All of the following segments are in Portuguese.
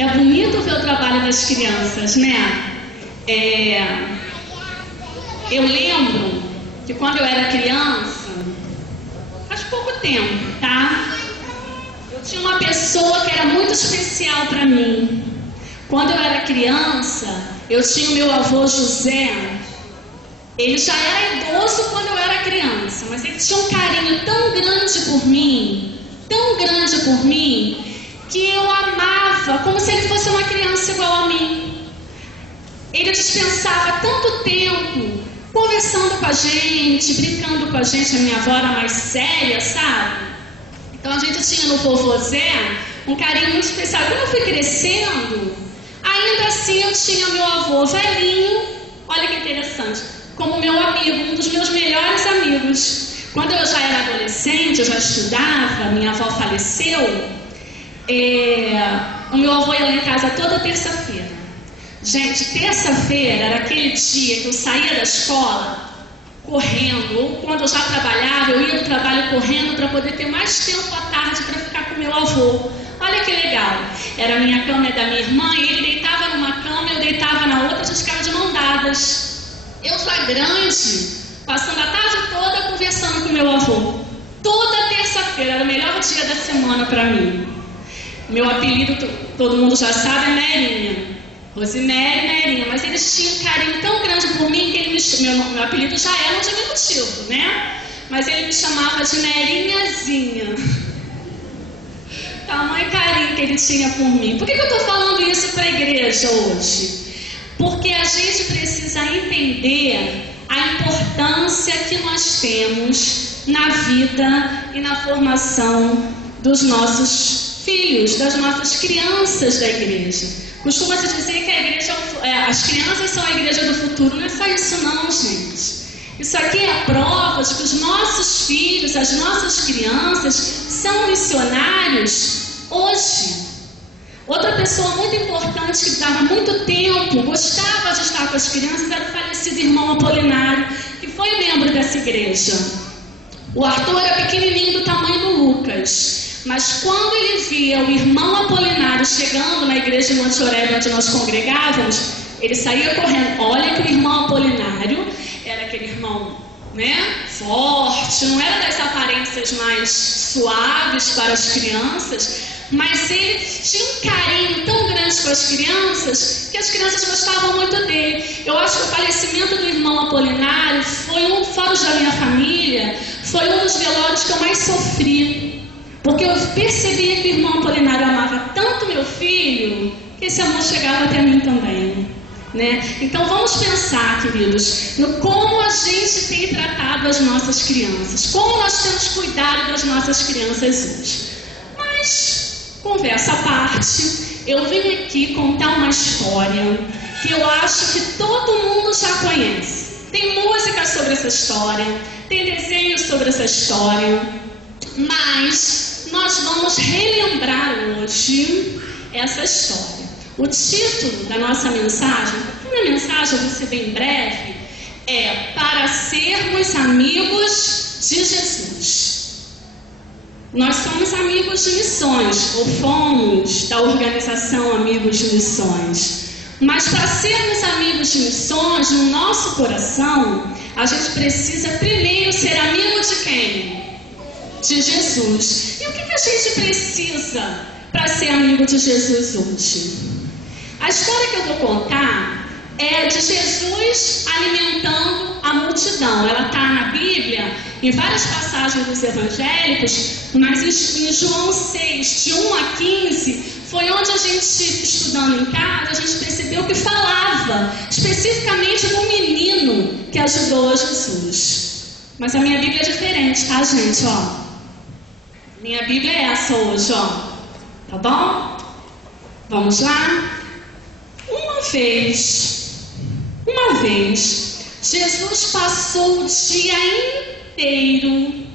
É bonito ver o trabalho das crianças, né? Eu lembro que quando eu era criança, faz pouco tempo, tá? Eu tinha uma pessoa que era muito especial para mim. Quando eu era criança, eu tinha o meu avô José. Ele já era idoso quando eu era criança, mas ele tinha um carinho tão grande por mim, que eu amava como se ele fosse uma criança igual a mim. Ele dispensava tanto tempo conversando com a gente, brincando com a gente. A minha avó era mais séria, sabe? Então a gente tinha no vovô Zé um carinho muito especial. Quando eu fui crescendo, ainda assim eu tinha meu avô velhinho, olha que interessante, como meu amigo, um dos meus melhores amigos. Quando eu já era adolescente, eu já estudava, minha avó faleceu, o meu avô ia lá em casa toda terça-feira. Gente, terça-feira era aquele dia que eu saía da escola correndo, ou quando eu já trabalhava, eu ia do trabalho correndo para poder ter mais tempo à tarde para ficar com meu avô. Olha que legal, era a minha cama e da minha irmã, e ele deitava numa cama, eu deitava na outra, a gente ficava de mão dadas. Eu já grande, passando a tarde toda conversando com meu avô. Toda terça-feira, era o melhor dia da semana para mim. Meu apelido, todo mundo já sabe, é Merinha. Rosemary, Merinha, mas eles tinham um carinho tão grande por mim que ele meu apelido já era um diminutivo, né? Mas ele me chamava de Merinhazinha. Tamanho carinho que ele tinha por mim. Por que eu estou falando isso para a igreja hoje? Porque a gente precisa entender a importância que nós temos na vida e na formação dos nossos filhos, das nossas crianças da igreja. Costuma-se dizer que a igreja, as crianças são a igreja do futuro. Não é só isso não, gente. Isso aqui é a prova de que os nossos filhos, as nossas crianças são missionários hoje. Outra pessoa muito importante que dava muito tempo, gostava de estar com as crianças, era o falecido irmão Apolinário, que foi membro dessa igreja. O Arthur era pequenininho do tamanho do Lucas. Mas quando ele via o irmão Apolinário chegando na igreja de Monte Oreb, onde nós congregávamos, ele saía correndo. Olha que o irmão Apolinário era aquele irmão, né, forte, não era das aparências mais suaves para as crianças, mas ele tinha um carinho tão grande com as crianças que as crianças gostavam muito dele. Eu acho que o falecimento do irmão Apolinário foi fora da minha família, foi um dos velórios que eu mais sofri. Porque eu percebia que o irmão Apolinário amava tanto meu filho, que esse amor chegava até mim também, né? Então vamos pensar, queridos, no como a gente tem tratado as nossas crianças, como nós temos cuidado das nossas crianças hoje. Mas, conversa à parte, eu vim aqui contar uma história que eu acho que todo mundo já conhece. Tem música sobre essa história, tem desenho sobre essa história, mas nós vamos relembrar hoje essa história. O título da nossa mensagem, a minha mensagem, eu vou ser bem breve, é Para Sermos Amigos de Jesus. Nós somos amigos de missões, ou fomos da organização Amigos de Missões. Mas para sermos amigos de missões, no nosso coração, a gente precisa primeiro ser amigo de quem? De Jesus. E o que a gente precisa para ser amigo de Jesus hoje? A história que eu vou contar é de Jesus alimentando a multidão. Ela está na Bíblia, em várias passagens dos evangélicos, mas em João 6, de 1 a 15, foi onde a gente, estudando em casa, a gente percebeu que falava especificamente do menino que ajudou a Jesus. Mas a minha Bíblia é diferente, tá, gente? Ó. Minha Bíblia é essa hoje, ó. Tá bom? Vamos lá? Uma vez, Jesus passou o dia inteiro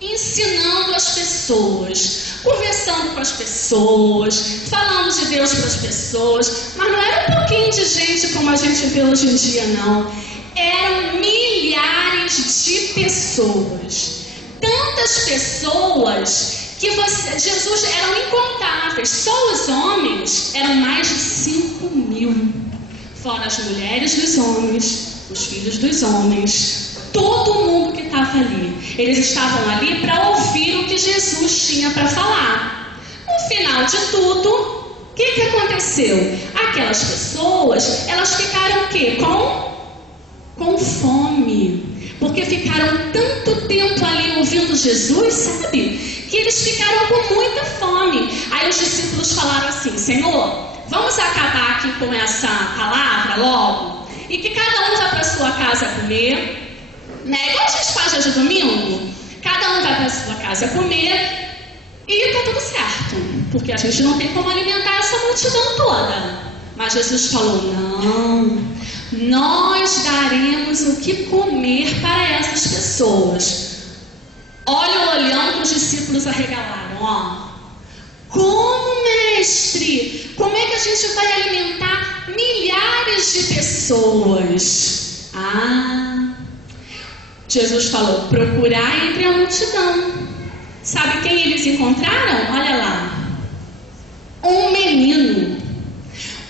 ensinando as pessoas, conversando com as pessoas, falando de Deus para as pessoas, mas não era um pouquinho de gente como a gente vê hoje em dia, não. Eram milhares de pessoas. Tantas pessoas Jesus eram incontáveis, só os homens eram mais de 5.000, fora as mulheres dos homens, os filhos dos homens, todo mundo que estava ali. Eles estavam ali para ouvir o que Jesus tinha para falar. No final de tudo, o que aconteceu? Aquelas pessoas, elas ficaram o quê? Com fome, porque ficaram tanto tempo ali ouvindo Jesus, sabe? Que eles ficaram com muita fome. Aí os discípulos falaram assim: Senhor, vamos acabar aqui com essa palavra logo, e que cada um vá para sua casa comer, né? Igual a gente faz hoje domingo, cada um vai para sua casa comer e tá tudo certo, porque a gente não tem como alimentar essa multidão toda. Mas Jesus falou: não, nós daremos o que comer para essas pessoas. Olha o olhão que os discípulos arregalaram, ó. Como, mestre? Como é que a gente vai alimentar milhares de pessoas? Jesus falou: procurar entre a multidão. Sabe quem eles encontraram? Olha lá. Um menino.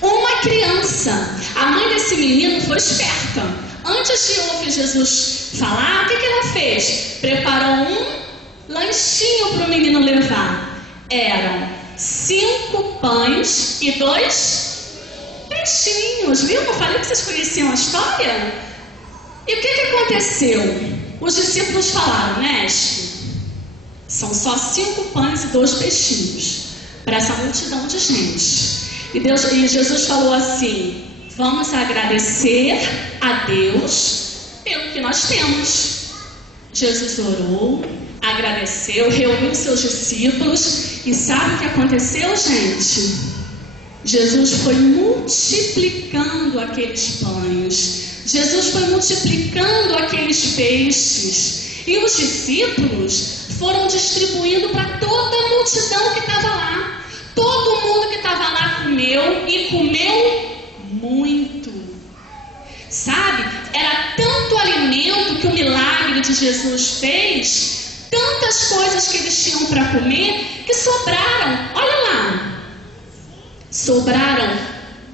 Uma criança. A mãe desse menino foi esperta. Antes de ouvir Jesus falar, o que ela fez? Preparou um lanchinho para o menino levar. Eram 5 pães e 2 peixinhos. Viu? Eu falei que vocês conheciam a história? E o que aconteceu? Os discípulos falaram: mestre, são só 5 pães e 2 peixinhos para essa multidão de gente. E Jesus falou assim: vamos agradecer a Deus pelo que nós temos. Jesus orou, agradeceu, reuniu seus discípulos, e sabe o que aconteceu, gente? Jesus foi multiplicando aqueles pães, Jesus foi multiplicando aqueles peixes, e os discípulos foram distribuindo para toda a multidão que estava lá. Todo mundo que estava lá comeu, e comeu muito. Sabe? Era tanto alimento que o milagre de Jesus fez, tantas coisas que eles tinham para comer, que sobraram. Olha lá. Sobraram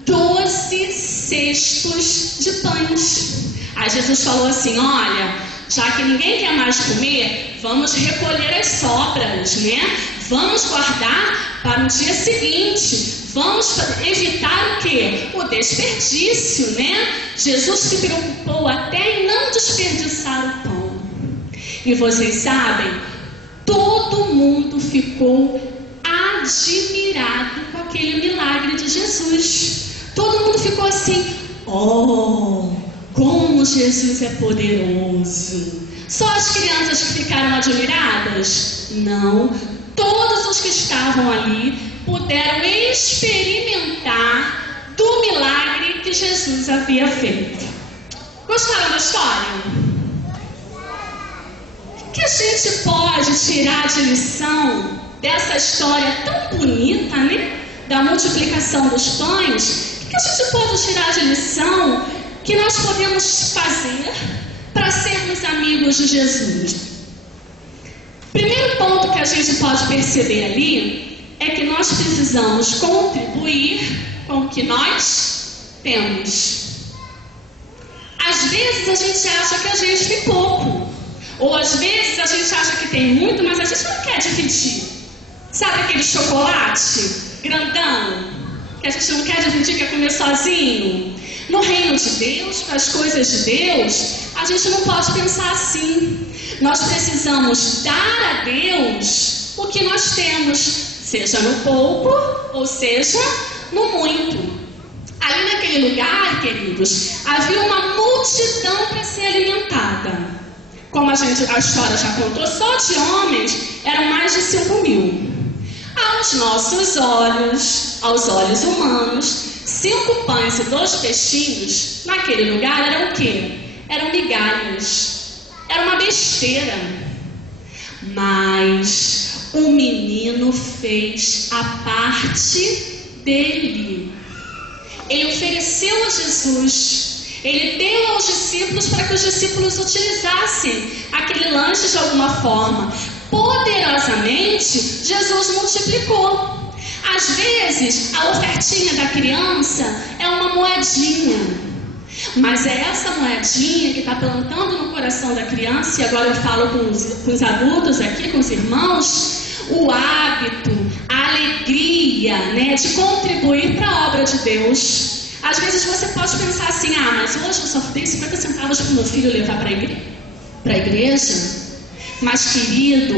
12 cestos de pães. Aí Jesus falou assim: olha, já que ninguém quer mais comer, vamos recolher as sobras, né? Vamos guardar para o dia seguinte. Vamos evitar o quê? O desperdício, né? Jesus se preocupou até em não desperdiçar o pão. E vocês sabem, todo mundo ficou admirado com aquele milagre de Jesus. Todo mundo ficou assim: oh, como Jesus é poderoso. Só as crianças que ficaram admiradas? Não. Todos os que estavam ali puderam experimentar do milagre que Jesus havia feito. Gostaram da história? O que a gente pode tirar de lição dessa história tão bonita, né? Da multiplicação dos pães? O que a gente pode tirar de lição que nós podemos fazer para sermos amigos de Jesus? Primeiro ponto que a gente pode perceber ali é que nós precisamos contribuir com o que nós temos. Às vezes a gente acha que a gente tem pouco, ou às vezes a gente acha que tem muito, mas a gente não quer dividir. Sabe aquele chocolate grandão que a gente não quer dividir, quer comer sozinho? No reino de Deus, para as coisas de Deus, a gente não pode pensar assim. Nós precisamos dar a Deus o que nós temos, seja no pouco ou seja no muito. Ali naquele lugar, queridos, havia uma multidão para ser alimentada. Como a história já contou, só de homens eram mais de 5.000. Aos nossos olhos, aos olhos humanos, 5 pães e 2 peixinhos naquele lugar eram o quê? Eram migalhas. Era uma besteira. Mas o menino fez a parte dele. Ele ofereceu a Jesus. Ele deu aos discípulos para que os discípulos utilizassem aquele lanche de alguma forma. poderosamente, Jesus multiplicou. Às vezes, a ofertinha da criança é uma moedinha, mas é essa moedinha que está plantando no coração da criança, e agora eu falo com os adultos aqui, com os irmãos, o hábito, a alegria, né, de contribuir para a obra de Deus. Às vezes você pode pensar assim, mas hoje eu só dei 50 centavos para o meu filho levar para a igreja. Mas, querido,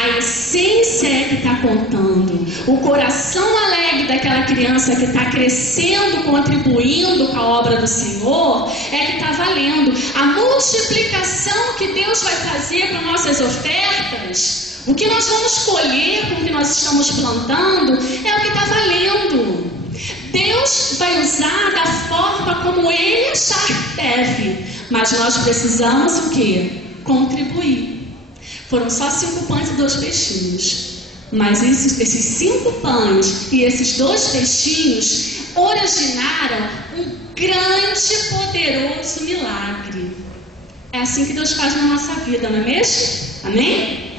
a essência é que está contando. O coração alegre daquela criança que está crescendo, contribuindo com a obra do Senhor, é que está valendo. A multiplicação que Deus vai fazer com nossas ofertas, o que nós vamos colher com o que nós estamos plantando, é o que está valendo. Deus vai usar da forma como Ele achar que deve. Mas nós precisamos o quê? Contribuir. Foram só 5 pães e 2 peixinhos. Mas esses 5 pães e esses 2 peixinhos originaram um grande e poderoso milagre. É assim que Deus faz na nossa vida, não é mesmo? Amém?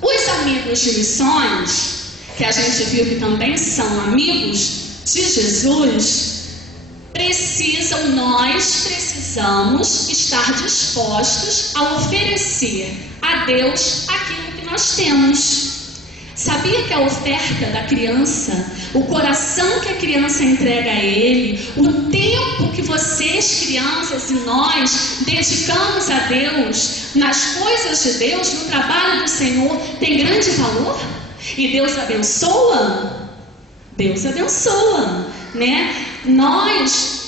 Os amigos de missões, que a gente viu que também são amigos de Jesus, nós precisamos estar dispostos a oferecer a Deus aquilo que nós temos. Sabia que a oferta da criança, o coração que a criança entrega a Ele, o tempo que vocês, crianças, e nós dedicamos a Deus, nas coisas de Deus, no trabalho do Senhor, tem grande valor? E Deus abençoa? Deus abençoa, né? Nós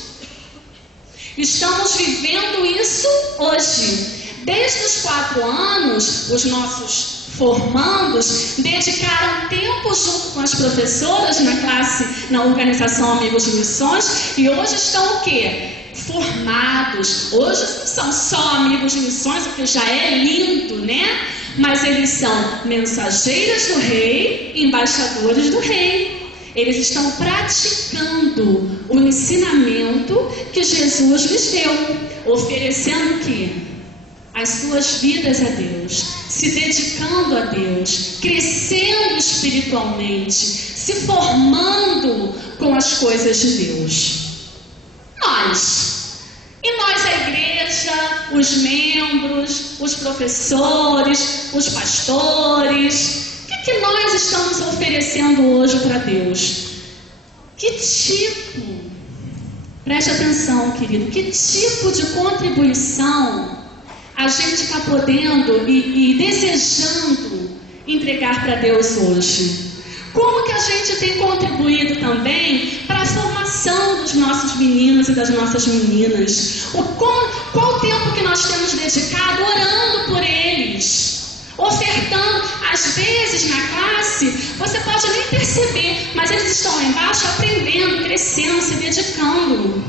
estamos vivendo isso hoje. Desde os 4 anos, os nossos formandos dedicaram tempo junto com as professoras na classe, na organização Amigos de Missões, e hoje estão o quê? Formados. Hoje não são só amigos de missões, o que já é lindo, né? Mas eles são mensageiros do rei, embaixadores do rei. Eles estão praticando o ensinamento que Jesus lhes deu, oferecendo o quê? As suas vidas a Deus, se dedicando a Deus, crescendo espiritualmente, se formando com as coisas de Deus. E nós, a igreja, os membros, os professores, os pastores, o que nós estamos oferecendo hoje para Deus? Que tipo, preste atenção, querido, que tipo de contribuição a gente está podendo e desejando entregar para Deus hoje? Como que a gente tem contribuído também para a formação dos nossos meninos e das nossas meninas? Qual o tempo que nós temos dedicado orando por eles? Ofertando, às vezes na classe, você pode nem perceber, mas eles estão lá embaixo aprendendo, crescendo, se dedicando.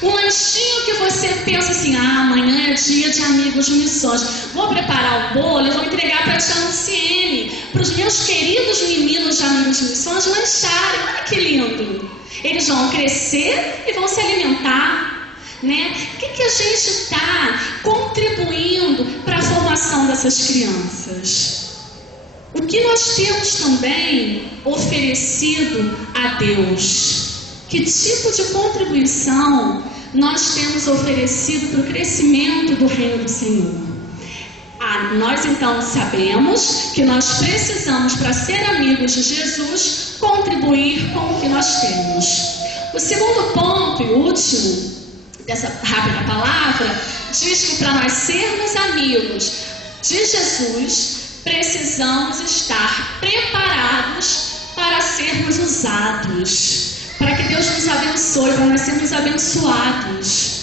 Um lanchinho que você pensa assim, amanhã é dia de amigos de missões, vou preparar o bolo e vou entregar para a tia Luciene, para os meus queridos meninos de amigos de missões lancharem. Olha que lindo! Eles vão crescer e vão se alimentar, né? O que a gente está contribuindo para a formação dessas crianças? O que nós temos também oferecido a Deus? Que tipo de contribuição nós temos oferecido para o crescimento do reino do Senhor? Nós então sabemos que nós precisamos, para ser amigos de Jesus, contribuir com o que nós temos. O segundo ponto e último dessa rápida palavra diz que para nós sermos amigos de Jesus, precisamos estar preparados para sermos usados. Para que Deus nos abençoe, para nós sermos abençoados.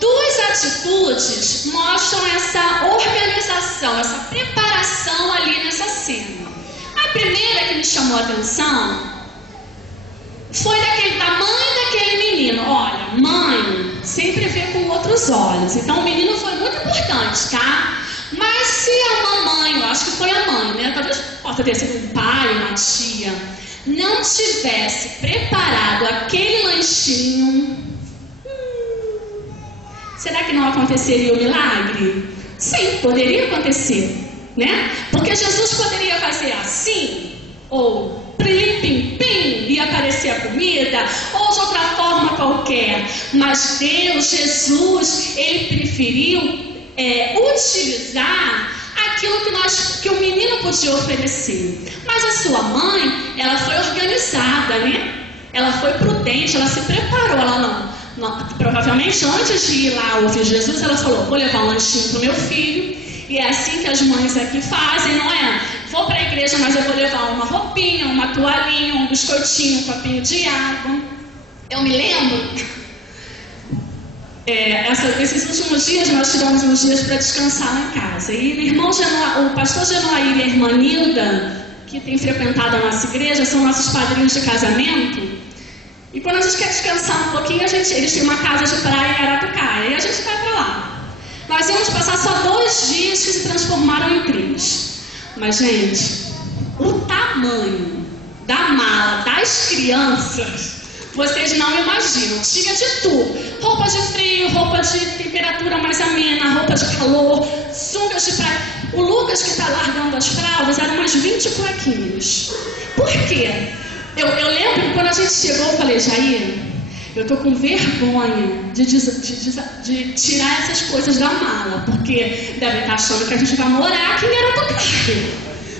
2 atitudes mostram essa organização, essa preparação ali nessa cena. A primeira que me chamou a atenção foi da mãe daquele menino. Olha, mãe sempre vê com outros olhos. Então o menino foi muito importante, tá? Mas se a mamãe, eu acho que foi a mãe, né? Talvez possa ter sido um pai, uma tia, não tivesse preparado aquele lanchinho, será que não aconteceria o milagre? Sim, poderia acontecer. né? Porque Jesus poderia fazer assim, ou plim-pim-pim, e aparecer a comida, ou de outra forma qualquer. Mas Deus, Jesus, Ele preferiu utilizar aquilo que o menino podia oferecer. Mas a sua mãe, ela foi organizada, né? Ela foi prudente, ela se preparou, ela não, provavelmente antes de ir lá ouvir Jesus, ela falou, vou levar um lanchinho pro meu filho, e é assim que as mães aqui fazem, não é? Vou para a igreja, mas eu vou levar uma roupinha, uma toalhinha, um biscoitinho, um copinho de água. Eu me lembro, esses últimos dias nós tivemos uns dias para descansar lá em casa, e o pastor Genoair e a irmã Nilda, que tem frequentado a nossa igreja, são nossos padrinhos de casamento. E quando a gente quer descansar um pouquinho, eles têm uma casa de praia em Aratucaia, e a gente vai para lá. Nós íamos passar só 2 dias que se transformaram em 3. Mas, gente, o tamanho da mala das crianças, vocês não imaginam. Tinha de tudo. Roupa de frio, roupa de temperatura mais amena, roupa de calor, sungas de praia. O Lucas, que está largando as fraldas, eram umas 20 cuequinhas. Por quê? Eu lembro que quando a gente chegou, eu falei, Jair, eu tô com vergonha de tirar essas coisas da mala, porque devem estar achando que a gente vai morar aqui em Aratucaia,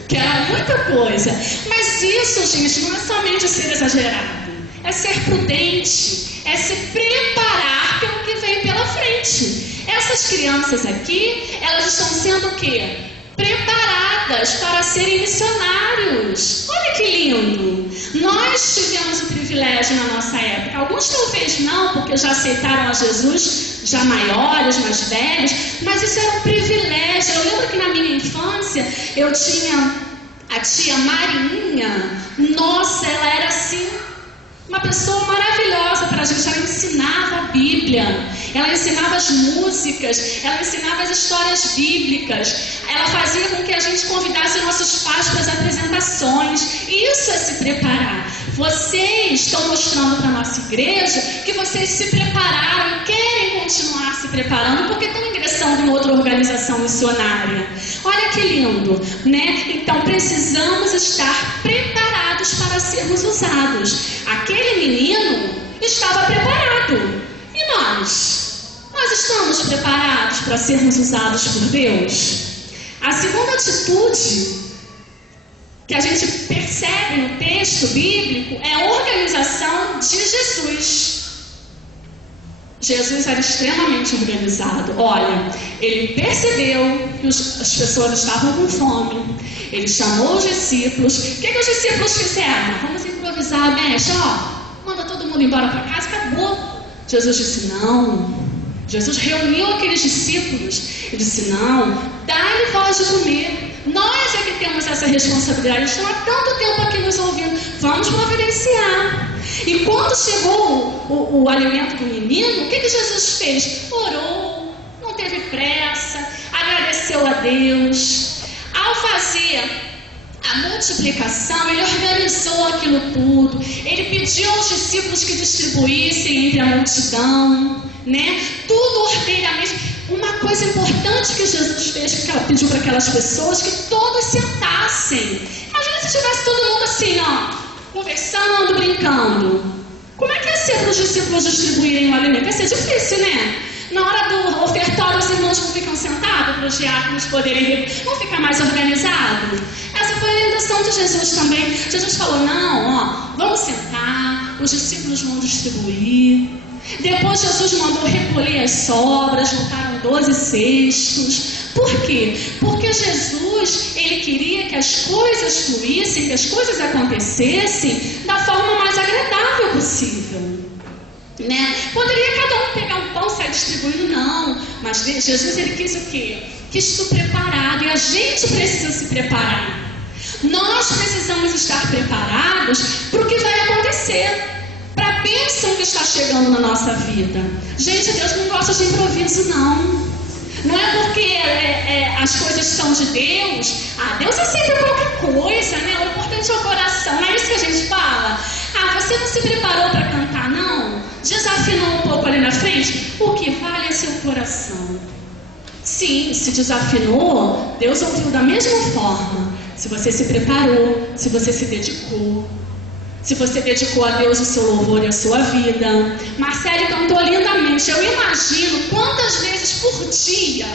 que era muita coisa. Mas isso, gente, não é somente ser exagerado, é ser prudente, é se preparar pelo que vem pela frente. Essas crianças aqui, elas estão sendo o quê? Preparadas para serem missionários. Olha que lindo! Nós tivemos o privilégio na nossa época, alguns talvez não, porque já aceitaram a Jesus, já maiores, mais velhos, mas isso era um privilégio. Eu lembro que na minha infância eu tinha a tia Marinha. Nossa, ela era assim, uma pessoa maravilhosa para a gente. Ela ensinava a Bíblia, ela ensinava as músicas, ela ensinava as histórias bíblicas, ela fazia com que a gente convidasse nossos pais para as apresentações. Isso é se preparar. Vocês estão mostrando para a nossa igreja que vocês se prepararam e querem continuar se preparando, porque estão ingressando em outra organização missionária. Olha que lindo, né? Então precisamos estar preparados para sermos usados. Aquele menino estava preparado. E nós? Nós estamos preparados para sermos usados por Deus? A segunda atitude que a gente percebe no texto bíblico é a organização de Jesus. Jesus era extremamente organizado. Olha, ele percebeu que as pessoas estavam com fome. Ele chamou os discípulos. O que os discípulos fizeram? Vamos improvisar, mestre. Manda todo mundo embora para casa, acabou. Jesus disse não. Jesus reuniu aqueles discípulos e disse não, dá-lhe voz de comer. Nós é que temos essa responsabilidade. Estão há tanto tempo aqui nos ouvindo. Vamos providenciar. E quando chegou o alimento do menino, o que Jesus fez? Orou, não teve pressa, agradeceu a Deus. Ao fazer a multiplicação, ele organizou aquilo tudo. Ele pediu aos discípulos que distribuíssem entre a multidão, né? Tudo ordeiramente. Uma coisa importante que Jesus fez, que ela pediu para aquelas pessoas, que todos sentassem. Imagina se tivesse todo mundo assim, conversando, brincando. Como é que ia ser para os discípulos distribuírem o alimento? Ia ser difícil, né? Na hora do ofertório, os irmãos não ficam sentados para os diáconos poderem não ficar mais organizado. Essa foi a orientação de Jesus também. Jesus falou, não, vamos sentar, os discípulos vão distribuir. Depois Jesus mandou recolher as sobras, juntaram 12 cestos. Por quê? Porque Jesus, ele queria que as coisas fluíssem, que as coisas acontecessem da forma mais agradável possível, né? Poderia cada um pegar um pão e sair distribuindo, não. Mas Jesus, ele quis o quê? Quis se preparar, e a gente precisa se preparar. Nós precisamos estar preparados para o que vai acontecer, para a bênção que está chegando na nossa vida. Gente, Deus não gosta de improviso, não. Não é porque as coisas são de Deus. Deus aceita qualquer coisa, né? O importante é o coração. Não é isso que a gente fala? Você não se preparou para cantar, não? Desafinou um pouco ali na frente? O que vale é seu coração. Sim, se desafinou, Deus ouviu da mesma forma. Se você se preparou, se você se dedicou, se você dedicou a Deus o seu louvor e a sua vida. Marcele cantou lindamente. Eu imagino quantas vezes por dia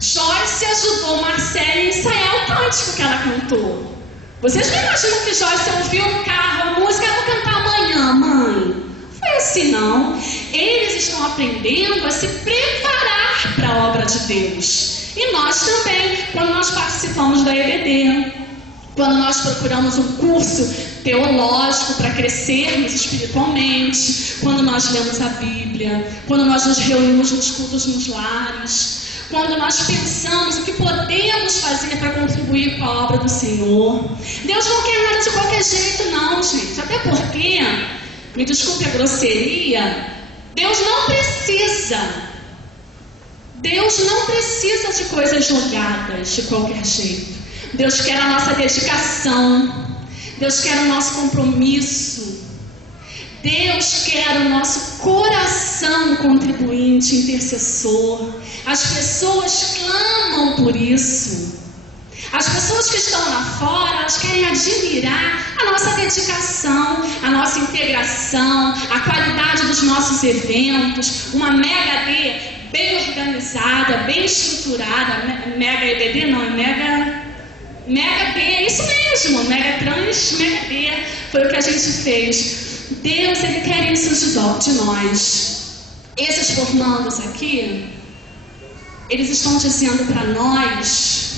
Joyce ajudou Marcele a ensaiar o cântico que ela cantou. Vocês não imaginam que Joyce ouviu no carro a música, eu vou cantar amanhã, mãe? Não foi assim, não. Eles estão aprendendo a se preparar para a obra de Deus. E nós também, quando nós participamos da EBD, quando nós procuramos um curso teológico para crescermos espiritualmente, quando nós lemos a Bíblia, quando nós nos reunimos nos cultos nos lares, quando nós pensamos o que podemos fazer para contribuir com a obra do Senhor. Deus não quer nada de qualquer jeito, não, gente. Até porque, me desculpe a grosseria, Deus não precisa de coisas jogadas de qualquer jeito. Deus quer a nossa dedicação. Deus quer o nosso compromisso. Deus quer o nosso coração contribuinte, intercessor. As pessoas clamam por isso. As pessoas que estão lá fora, elas querem admirar a nossa dedicação, a nossa integração, a qualidade dos nossos eventos, uma mega D bem organizada, bem estruturada. Mega EBD não, é Mega D, é isso mesmo, Mega Trans, Mega D, foi o que a gente fez. Deus, Ele quer isso de nós. Esses formandos aqui, eles estão dizendo para nós,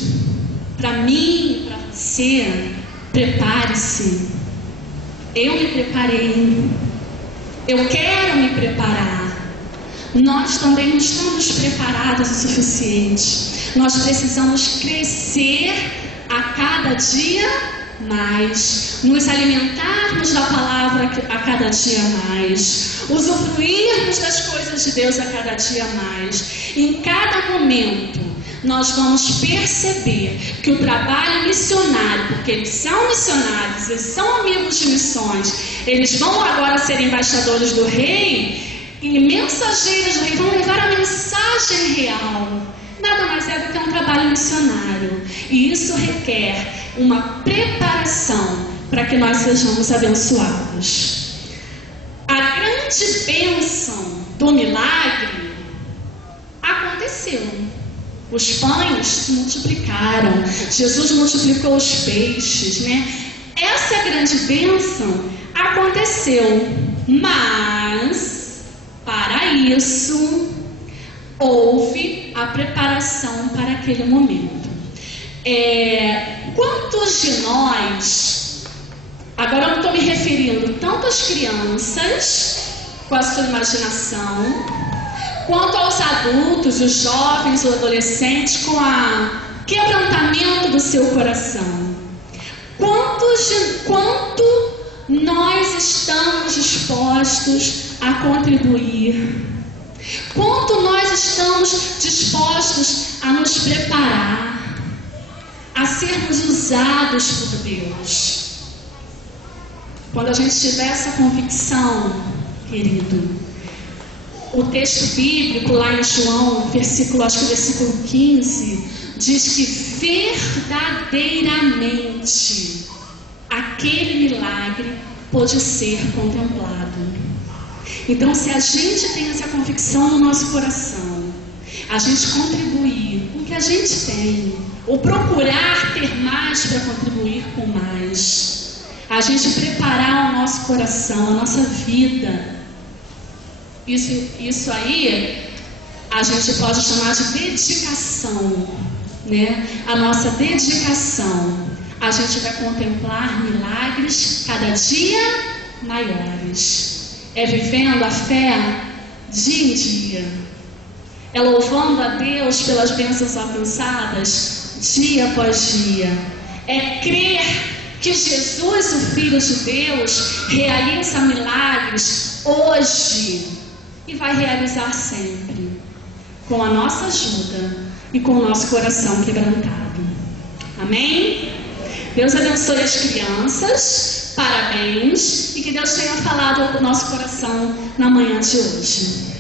para mim, para você, prepare-se. Eu me preparei, eu quero me preparar. Nós também não estamos preparados o suficiente. Nós precisamos crescer a cada dia mais, nos alimentarmos da palavra a cada dia mais, usufruirmos das coisas de Deus a cada dia mais. Em cada momento nós vamos perceber que o trabalho missionário, porque eles são missionários, eles são amigos de missões, eles vão agora ser embaixadores do Rei e mensageiros do Rei, vão levar a mensagem real. Nada mais é do que um trabalho missionário. E isso requer uma preparação para que nós sejamos abençoados. A grande bênção do milagre aconteceu. Os pães se multiplicaram. Jesus multiplicou os peixes, né? Essa grande bênção aconteceu. Mas, para isso, houve a preparação para aquele momento. Quantos de nós, agora eu não estou me referindo tanto às crianças, com a sua imaginação, quanto aos adultos, os jovens, os adolescentes, com o quebrantamento do seu coração. Quanto nós estamos dispostos a contribuir? Quanto nós estamos dispostos a nos preparar, a sermos usados por Deus? Quando a gente tiver essa convicção, querido, o texto bíblico lá em João, acho que versículo 15, diz que verdadeiramente aquele milagre pôde ser contemplado. Então, se a gente tem essa convicção no nosso coração, a gente contribuir com o que a gente tem, ou procurar ter mais para contribuir com mais, a gente preparar o nosso coração, a nossa vida, isso aí a gente pode chamar de dedicação, né? A nossa dedicação, a gente vai contemplar milagres cada dia maiores. É vivendo a fé dia em dia. É louvando a Deus pelas bênçãos alcançadas dia após dia. É crer que Jesus, o Filho de Deus, realiza milagres hoje e vai realizar sempre, com a nossa ajuda e com o nosso coração quebrantado. Amém? Deus abençoe as crianças, parabéns, e que Deus tenha falado ao nosso coração na manhã de hoje.